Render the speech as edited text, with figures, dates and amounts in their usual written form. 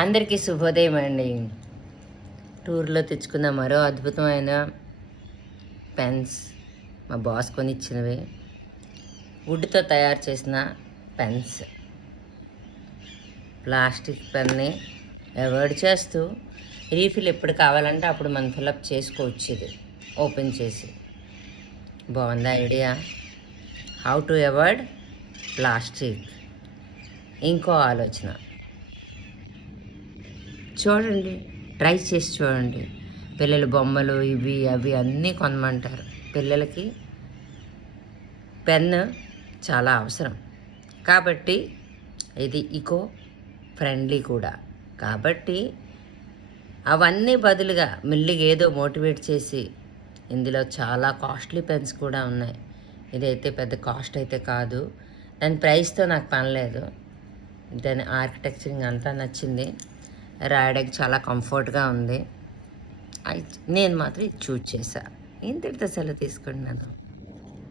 అందరికీ శుభోదయం అండి. టూర్లో తెచ్చుకున్న మరో అద్భుతమైన పెన్స్ మా బాస్ కొనిచ్చినవి. వుడ్తో తయారు చేసిన పెన్స్. ప్లాస్టిక్ పెన్ని అవాయిడ్ చేస్తూ రీఫిల్ ఎప్పుడు కావాలంటే అప్పుడు మనం ఫిలప్ చేసుకోవచ్చు. ఇది ఓపెన్ చేసి బాగుందా idea? How to avoid plastic. ఇంకో ఆలోచన చూడండి, ట్రై చేసి చూడండి. పిల్లల బొమ్మలు ఇవి అవి అన్నీ కొనమంటారు. పిల్లలకి పెన్ను చాలా అవసరం కాబట్టి ఇది ఈకో ఫ్రెండ్లీ కూడా. కాబట్టి అవన్నీ బదులుగా మెల్లిగా ఏదో మోటివేట్ చేసి, ఇందులో చాలా కాస్ట్లీ పెన్స్ కూడా ఉన్నాయి. ఇదైతే పెద్ద కాస్ట్ అయితే కాదు. దాని ప్రైస్తో నాకు పని లేదు. దాని ఆర్కిటెక్చరింగ్ అంతా నచ్చింది. రాయడానికి చాలా కంఫర్ట్గా ఉంది. నేను మాత్రం ఇది చూజ్ చేశాను. ఇంతటితో సెలవు తీసుకుంటున్నాను.